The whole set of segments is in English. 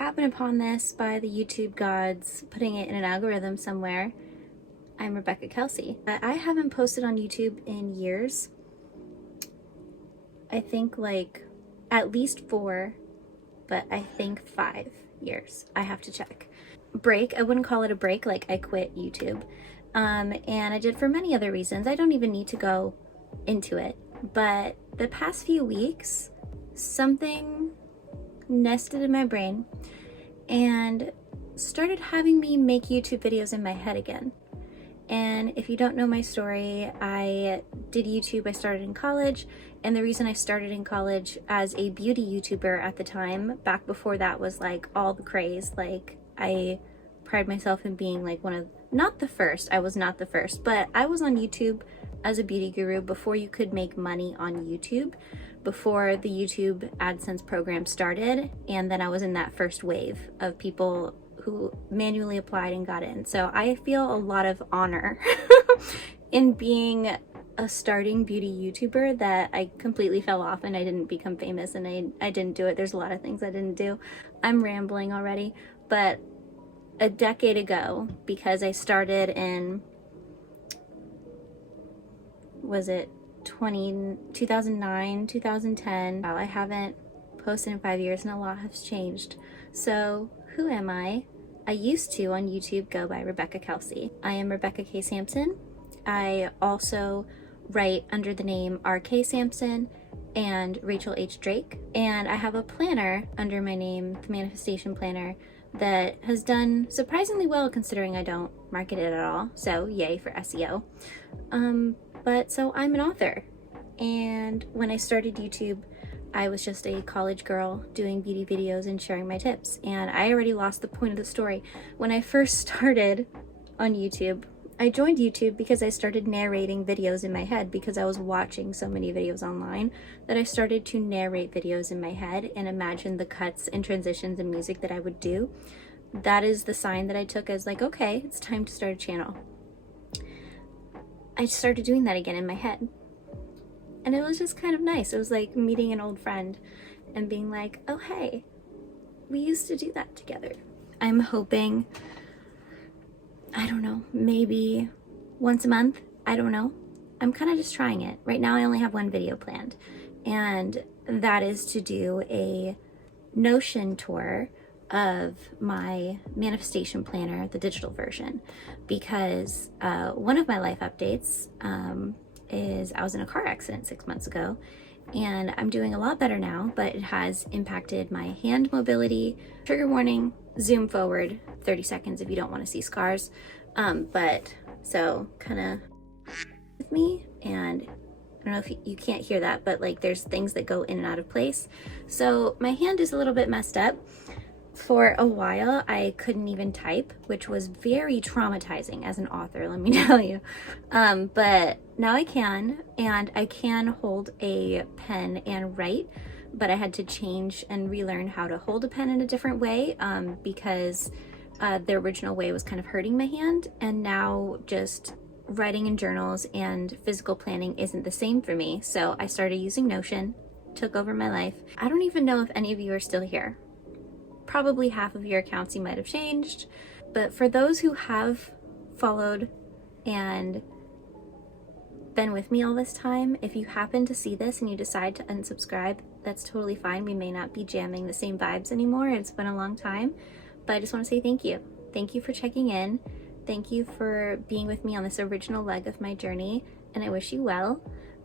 happened upon this by the YouTube gods putting it in an algorithm somewhere. I'm Rebecca Kelsey. I haven't posted on YouTube in years. I think like at least 4, but I think 5 years. I have to check. Break, I wouldn't call it a break, like I quit YouTube. And I did for many other reasons. I don't even need to go into it. But the past few weeks, something nested in my brain and started having me make YouTube videos in my head again. And if you don't know my story, I did YouTube, I started in college, and the reason I started in college as a beauty YouTuber at the time, back before that was like all the craze, like I pride myself in being like one of, not the first, I was not the first, but I was on YouTube as a beauty guru before you could make money on YouTube, before the YouTube AdSense program started, and then I was in that first wave of people who manually applied and got in. So I feel a lot of honor in being a starting beauty YouTuber that I completely fell off and I didn't become famous and I didn't do it. There's a lot of things I didn't do. I'm rambling already, but a decade ago, because I started in, was it 2009, 2010? I haven't posted in 5 years and a lot has changed. So who am I? I used to on YouTube go by Rebecca Kelsey. I am Rebecca K. Sampson. I also write under the name R.K. Sampson and Rachel H. Drake. And I have a planner under my name, the Manifestation Planner, that has done surprisingly well considering I don't market it at all. So yay for SEO. But so I'm an author. And when I started YouTube, I was just a college girl doing beauty videos and sharing my tips. And I already lost the point of the story. When I first started on YouTube, I joined YouTube because I started narrating videos in my head because I was watching so many videos online that I started to narrate videos in my head and imagine the cuts and transitions and music that I would do. That is the sign that I took as like, okay, it's time to start a channel. I started doing that again in my head. And it was just kind of nice. It was like meeting an old friend and being like, oh, hey, we used to do that together. I'm hoping, I don't know, maybe once a month. I don't know. I'm kind of just trying it. Right now I only have one video planned, and that is to do a Notion tour of my manifestation planner, the digital version, because one of my life updates is I was in a car accident 6 months ago, and I'm doing a lot better now, but it has impacted my hand mobility. Trigger warning, zoom forward 30 seconds if you don't want to see scars. But so kind of with me, and I don't know if you can't hear that, but like there's things that go in and out of place. So my hand is a little bit messed up. For a while, I couldn't even type, which was very traumatizing as an author, let me tell you. But now I can, and I can hold a pen and write, but I had to change and relearn how to hold a pen in a different way because the original way was kind of hurting my hand, and now just writing in journals and physical planning isn't the same for me. So I started using Notion, took over my life. I don't even know if any of you are still here. Probably half of your accounts you might have changed, but for those who have followed and been with me all this time, if you happen to see this and you decide to unsubscribe, that's totally fine. We may not be jamming the same vibes anymore. It's been a long time, but I just want to say thank you. Thank you for checking in. Thank you for being with me on this original leg of my journey, and I wish you well.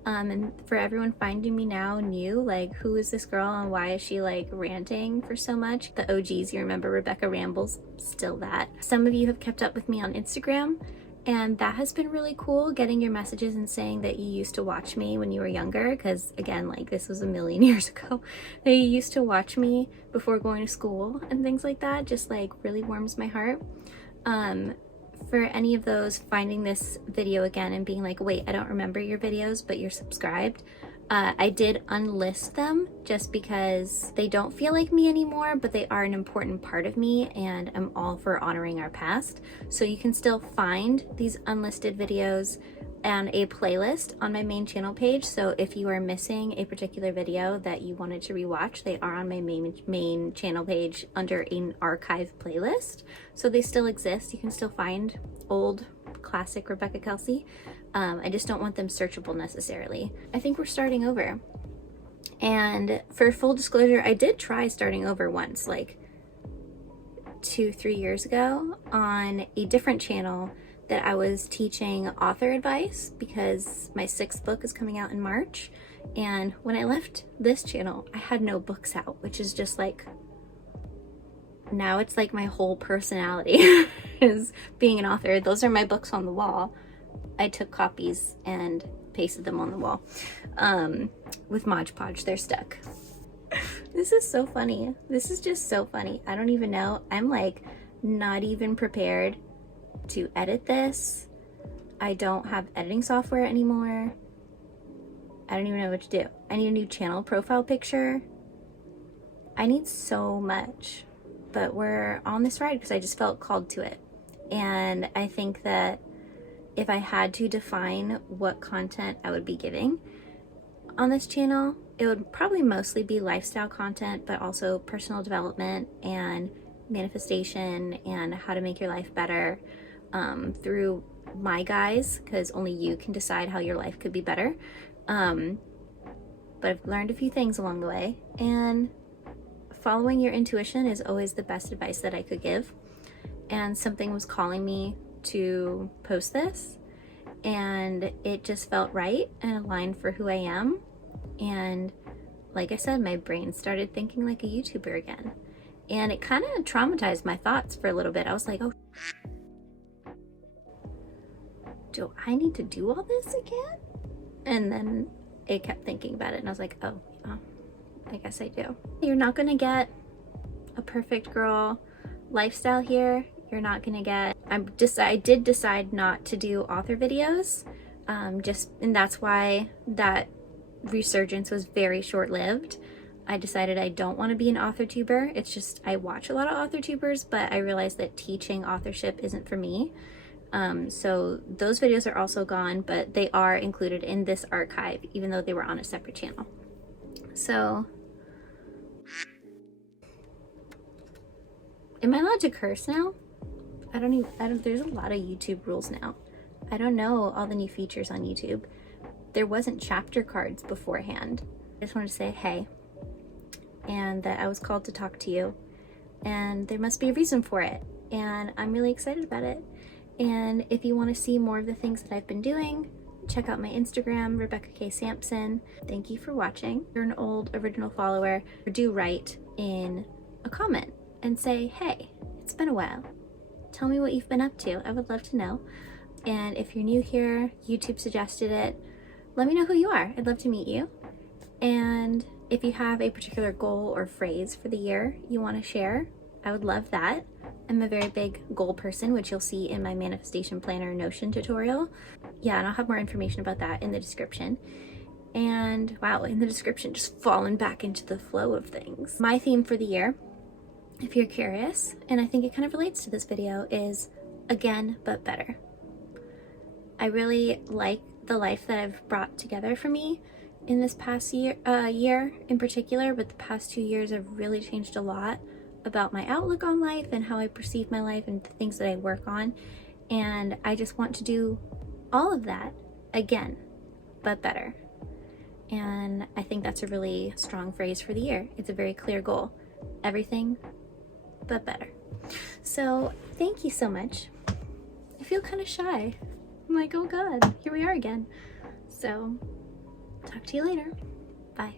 And for everyone finding me now new, like, who is this girl and why is she like ranting for so much? The OGs, you remember Rebecca Rambles, still that. Some of you have kept up with me on Instagram, and that has been really cool, getting your messages and saying that you used to watch me when you were younger, because again, like, this was a million years ago, that you used to watch me before going to school and things like that. Just like really warms my heart. For any of those finding this video again and being like, wait, I don't remember your videos, but you're subscribed, I did unlist them just because they don't feel like me anymore, but they are an important part of me, and I'm all for honoring our past. So you can still find these unlisted videos and a playlist on my main channel page. So if you are missing a particular video that you wanted to rewatch, they are on my main channel page under an archive playlist. So they still exist. You can still find old classic Rebecca Kelsey. I just don't want them searchable necessarily. I think we're starting over. And for full disclosure, I did try starting over once, like 2-3 years ago, on a different channel that I was teaching author advice because my 6th book is coming out in March. And when I left this channel, I had no books out, which is just like, now it's like my whole personality is being an author. Those are my books on the wall. I took copies and pasted them on the wall with Mod Podge. They're stuck. This is so funny. This is just so funny. I don't even know. I'm like not even prepared to edit this. I don't have editing software anymore. I don't even know what to do. I need a new channel profile picture. I need so much, but we're on this ride because I just felt called to it. And I think that if I had to define what content I would be giving on this channel, it would probably mostly be lifestyle content, but also personal development and manifestation and how to make your life better through my guys, because only you can decide how your life could be better. But I've learned a few things along the way, and following your intuition is always the best advice that I could give. And something was calling me to post this, and it just felt right and aligned for who I am. And like I said, my brain started thinking like a YouTuber again, and it kind of traumatized my thoughts for a little bit. I was like, oh, do I need to do all this again? And then it kept thinking about it, and I was like, oh yeah, I guess I do. You're not gonna get a perfect girl lifestyle here. You're not gonna get, I did decide not to do author videos, and that's why that resurgence was very short-lived. I decided I don't want to be an author tuber. It's just, I watch a lot of author tubers, but I realized that teaching authorship isn't for me. So those videos are also gone, but they are included in this archive, even though they were on a separate channel. So, am I allowed to curse now? There's a lot of YouTube rules now. I don't know all the new features on YouTube. There wasn't chapter cards beforehand. I just wanted to say hey, and that I was called to talk to you, and there must be a reason for it, and I'm really excited about it. And if you want to see more of the things that I've been doing, check out my Instagram, Rebecca K. Sampson. Thank you for watching. If you're an old original follower, do write in a comment and say, hey, it's been a while. Tell me what you've been up to. I would love to know. And if you're new here, YouTube suggested it, let me know who you are. I'd love to meet you. And if you have a particular goal or phrase for the year you want to share, I would love that. I'm a very big goal person, which you'll see in my manifestation planner Notion tutorial. Yeah, and I'll have more information about that in the description. And wow, in the description, just falling back into the flow of things. My theme for the year, if you're curious, and I think it kind of relates to this video, is again, but better. I really like the life that I've brought together for me in this past year in particular, but the past 2 years have really changed a lot about my outlook on life and how I perceive my life and the things that I work on. And I just want to do all of that again, but better. And I think that's a really strong phrase for the year. It's a very clear goal. Everything but better. So thank you so much. I feel kind of shy. I'm like, oh God, here we are again. So talk to you later. Bye.